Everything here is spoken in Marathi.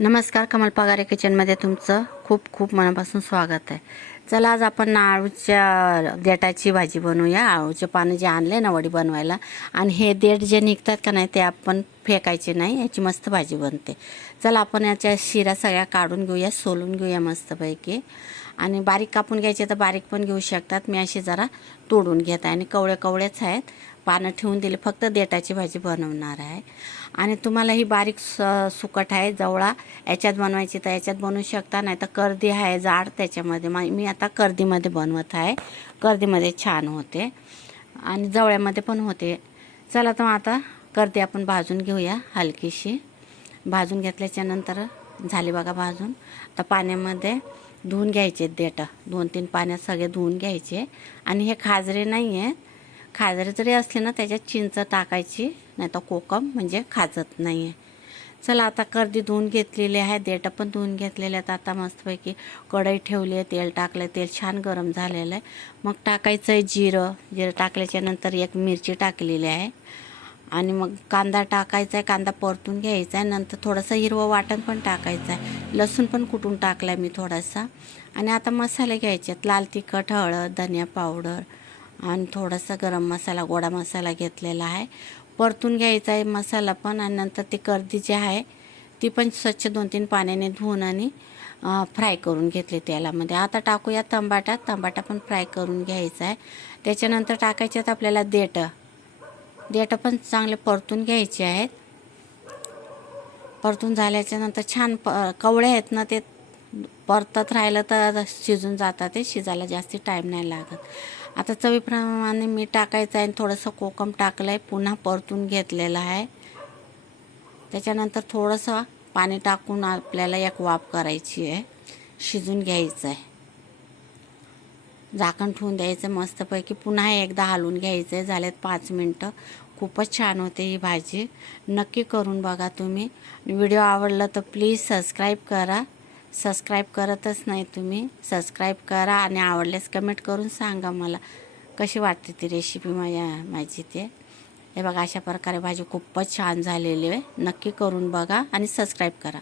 नमस्कार कमल पगारे किचनमध्ये तुमचं खूप खूप मनापासून स्वागत आहे. चला आज आपण आळूच्या देटाची भाजी बनवूया. आळूचे पानं जे आणले ना वडी बनवायला आणि हे देठ जे निघतात का नाही ते आपण फेकायचे नाही याची मस्त भाजी बनते. चला आपण याच्या शिरा सगळ्या काढून घेऊया सोलून घेऊया मस्तपैकी. आणि बारीक कापून घ्यायचे तर बारीक पण घेऊ शकतात. मी अशी जरा तोडून घेत आहे आणि कवळे कवळेच आहेत. पानं ठेवून दिले. फक्त देटाची भाजी बनवणार आहे. आणि तुम्हाला ही बारीक स सुकट आहे जवळा. याच्यात बनवायची तर याच्यात बनवू शकता नाही तर कर्दी आहे जाड त्याच्यामध्ये. मग मी आता कर्दीमध्ये बनवत आहे. कर्दीमध्ये छान होते. आणि जवळ्यामध्ये पण होते. चला तर मग आता कर्दी आपण भाजून घेऊया हलकीशी. भाजून घेतल्याच्यानंतर झाली बघा भाजून. आता पाण्यामध्ये धुवून घ्यायचे देटं दोन तीन पाण्यात सगळे धुवून घ्यायचे. आणि हे खाजरे नाही आहेत खाजरे जरी असले ना त्याच्यात चिंच टाकायची नाही तर कोकम म्हणजे खाजत नाही आहे चला आता कर्दी धुवून घेतलेली आहे देठं पण धुवून घेतलेले आहेत. आता मस्तपैकी कढई ठेवली आहे तेल टाकलं तेल छान गरम झालेलं आहे. मग टाकायचं आहे जिरं. जिरं टाकल्याच्या नंतर एक मिरची टाकलेली आहे. आणि मग कांदा टाकायचा आहे कांदा परतून घ्यायचा आहे. नंतर थोडंसं हिरवं वाटण पण टाकायचं आहे. लसूण पण कुटून टाकला आहे मी थोडासा. आणि आता मसाले घ्यायचे आहेत. लाल तिखट हळद धनिया पावडर आणि थोडासा गरम मसाला गोडा मसाला घेतलेला आहे. परतून घ्यायचा आहे मसाला पण आणि नंतर ती कर्दी जी आहे ती पण स्वच्छ दोन तीन पाण्याने धुवून आणि फ्राय करून घेतले म्हणजे तेलामध्ये आता टाकूया तंबाटा. तंबाटा पण फ्राय करून घ्यायचा आहे. त्याच्यानंतर टाकायचे आहेत आपल्याला देटं देटं पण चांगले परतून घ्यायचे आहेत. परतून झाल्याच्यानंतर छान प कवळे आहेत ना ते परतत राहिलं तर शिजून जातात ते शिजायला जास्ती टाईम नाही लागत. आता चवीप्रमाणे मीठ टाकायचं आहे आणि थोडंसं कोकम टाकलं आहे पुन्हा परतून घेतलेलं आहे. त्याच्यानंतर थोडंसं पाणी टाकून आपल्याला एक वाफ करायची आहे शिजून घ्यायचं आहे झाकण ठेवून द्यायचं मस्तपैकी पुन्हा एकदा हलवून घ्यायचं आहे झालेत पाच मिनटं. खूपच छान होते ही भाजी. नक्की करून बघा तुम्ही. व्हिडिओ आवडला तर प्लीज सबस्क्राईब करा. सबस्क्राईब करतच नाही तुम्ही. सबस्क्राईब करा आणि आवडल्यास कमेंट करून सांगा मला. कशी वाटते ती रेसिपी माझ्या माझी ते? हे बघा अशा प्रकारे भाजी खूपच छान झालेली आहे. नक्की करून बघा आणि सबस्क्राईब करा.